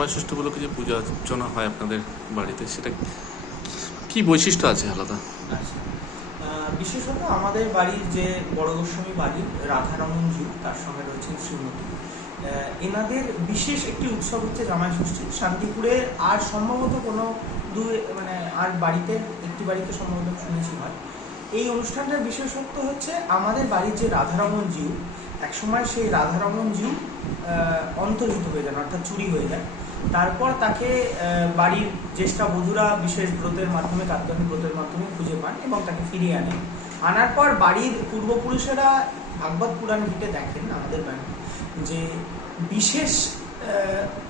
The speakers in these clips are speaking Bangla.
জামাই ষষ্ঠী উপলক্ষে যে পূজা অর্চনা হয় আপনাদের বাড়িতে, সেটা কি বৈশিষ্ট্য আছে আলাদা? আচ্ছা, বিশেষত আমাদের বাড়ির যে বড় গোস্বামী বাড়ি রাধারমণজি, তার সঙ্গে রয়েছেন শ্রীমতী, এনাদের বিশেষ একটি উৎসব হচ্ছে জামাই ষষ্ঠী। শান্তিপুরে আর সম্ভবত কোনো আর বাড়িতে, একটি বাড়িতে সম্ভবত শুনেছি হয়। এই অনুষ্ঠানটার বিশেষত্ব হচ্ছে আমাদের বাড়ির যে রাধারমণজি, একসময় সেই রাধারমণজি অন্তর্হিত হয়ে যান, অর্থাৎ চুরি হয়ে যায়। তারপর তাকে বাড়ির জ্যেষ্ঠা বধূরা বিশেষ ব্রতের মাধ্যমে, কাত্যায়নী ব্রতের মাধ্যমে খুঁজে পান এবং তাকে ফিরিয়ে আনেন। আনার পর বাড়ির পূর্বপুরুষেরা ভাগবত পুরাণ ঘেঁটে দেখেন আমাদের বাড়ি যে বিশেষ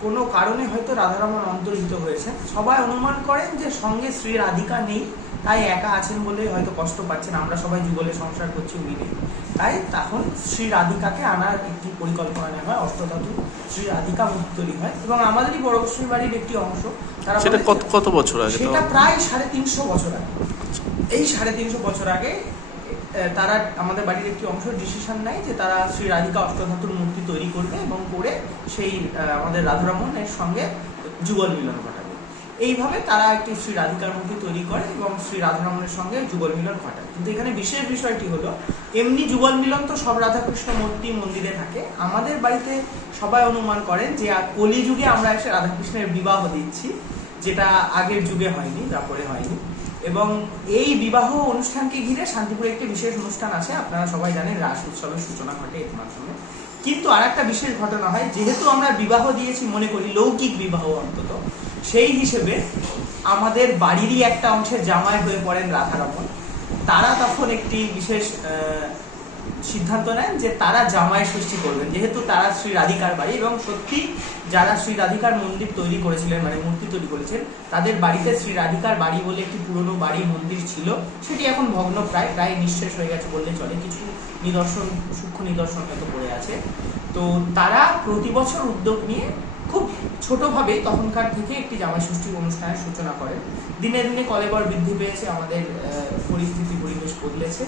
কোনো কারণে হয়তো রাধারমণ অন্তর্হিত হয়েছেন। সবাই অনুমান করেন যে সঙ্গে শ্রী রাধিকা নেই, তাই একা আছেন বলে হয়তো কষ্ট পাচ্ছেন, আমরা সবাই যুগলে সংসার করছি, উনি নেই। তাই তখন শ্রী রাধিকাকে আনার একটি পরিকল্পনা নেওয়া হয়, অষ্টধাতু শ্রী রাধিকা মূর্তি তৈরি হয় এবং আমাদেরই বড় গোস্বামী বাড়ির একটি অংশ। তারা সেটা কত বছর আগে? সেটা প্রায় 350 বছর আগে। এই 350 বছর আগে তারা আমাদের বাড়ির একটি অংশ ডিসিশন নেয় যে তারা শ্রী রাধিকা অষ্টধাতুর মূর্তি তৈরি করবে এবং করে সেই আমাদের রাধারমণের সঙ্গে যুগল মিলন ঘটাবে। এইভাবে তারা একটি শ্রী রাধিকার মূর্তি তৈরি করে এবং শ্রী রাধারমণের সঙ্গে যুগল মিলন ঘটায়। কিন্তু এখানে বিশেষ বিষয়টি হলো, এমনি যুগল মিলন তো সব রাধাকৃষ্ণ মূর্তি মন্দিরে থাকে, আমাদের বাড়িতে সবাই অনুমান করেন যে কলিযুগে আমরা এসে রাধাকৃষ্ণের বিবাহ দিচ্ছি, যেটা আগের যুগে হয়নি, তারপরে হয়নি। এবং এই বিবাহ অনুষ্ঠানকে ঘিরে শান্তিপুরে একটি বিশেষ অনুষ্ঠান আছে, আপনারা সবাই জানেন, রাস উৎসবের সূচনা ঘটে এর মাধ্যমে। কিন্তু আর একটা বিশেষ ঘটনা হয়, যেহেতু আমরা বিবাহ দিয়েছি মনে করি লৌকিক বিবাহ অন্তত, সেই হিসেবে আমাদের বাড়িরই একটা অংশের জামাই হয়ে পড়েন রাধারমণ। তারা তখন একটি বিশেষ সিদ্ধান্ত নেন যে তারা জামাই ষষ্ঠী করবেন, যেহেতু তারা শ্রী রাধিকার বাড়ি। এবং সত্যি যারা শ্রী রাধিকার মন্দির তৈরি করেছিলেন, মানে মূর্তি তৈরি করেছেন, তাদের বাড়িতে শ্রী রাধিকার বাড়ি বলে একটি পুরনো বাড়ি মন্দির ছিল, সেটি এখন ভগ্ন প্রায় নিঃশেষ হয়ে গেছে বললে চলে, কিছু নিদর্শন, সূক্ষ্ম নিদর্শন হয়তো পড়ে আছে। তো তারা প্রতি বছর উদ্যোগ নিয়ে খুব ছোটভাবে তখনকার থেকে একটি জামাই ষষ্ঠী অনুষ্ঠানের সূচনা করেন। দিনে দিনে কলেবর বৃদ্ধি পেয়েছে, আমাদের পরিস্থিতি পরিবেশ বদলেছে,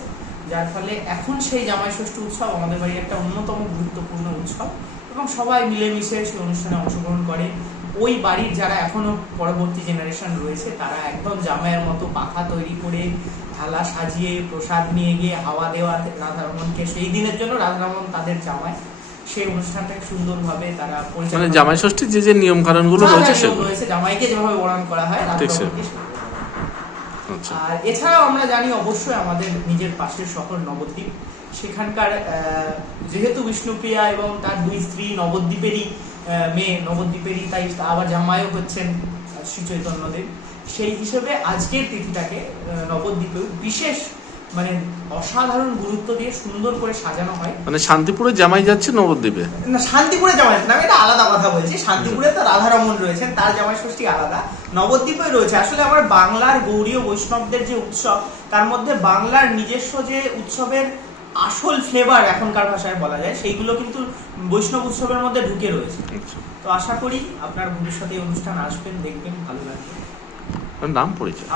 যার ফলে এখন সেই জামাই ষষ্ঠী উৎসব আমাদের বাড়ির একটা অন্যতম গুরুত্বপূর্ণ উৎসব এবং সবাই মিলেমিশে সেই অনুষ্ঠানে অংশগ্রহণ করে। ওই বাড়ির যারা এখনো পরবর্তী জেনারেশন রয়েছে, তারা একদম জামাইয়ের মতো পাখা তৈরি করে, থালা সাজিয়ে, প্রসাদ নিয়ে গিয়ে হাওয়া দেওয়া রাধারমণকে, সেই দিনের জন্য রাধারমণ তাদের জামাই, সেই অনুষ্ঠানটাকে সুন্দরভাবে তারা পরিচালনা, মানে জামাই ষষ্ঠীর যে নিয়ম কানুন গুলো রয়েছে সেগুলো, জামাইকে যেভাবে বরণ করা হয় রাধারমণকে। আর এছাড়াও আমরা জানি অবশ্যই আমাদের নিজের পাশের শহর নবদ্বীপ, সেখানকার যেহেতু বিষ্ণুপ্রিয়া এবং তার দুই স্ত্রী নবদ্বীপেরই মেয়ে, নবদ্বীপেরই, তাই আবার জামাইও হচ্ছেন শ্রী চৈতন্যদেব। সেই হিসেবে আজকের তিথিটাকে নবদ্বীপেও বিশেষ অসাধারণ গুরুত্ব দিয়ে সুন্দর করে সাজানো হয়। মানে শান্তিপুরে জামাই যাচ্ছে নবদ্বীপে না, শান্তিপুরে জামাই না, আমি এটা আলাদা কথা বলছি। শান্তিপুরে তো রাধারমণ রয়েছেন, তার জামাই ষষ্ঠী আলাদা, নবদ্বীপে রয়েছে। আসলে আমার বাংলার গৌড়ীয় বৈষ্ণবদের যে উৎসব, তার মধ্যে বাংলার নিজস্ব যে উৎসবের আসল ফ্লেভার এখনকার ভাষায় বলা যায়, সেইগুলো কিন্তু বৈষ্ণব উৎসবের মধ্যে ঢুকে রয়েছে। তো আশা করি আপনার ভবিষ্যতে অনুষ্ঠান আসবেন, দেখবেন, ভালো লাগবে। নাম পরিচয়?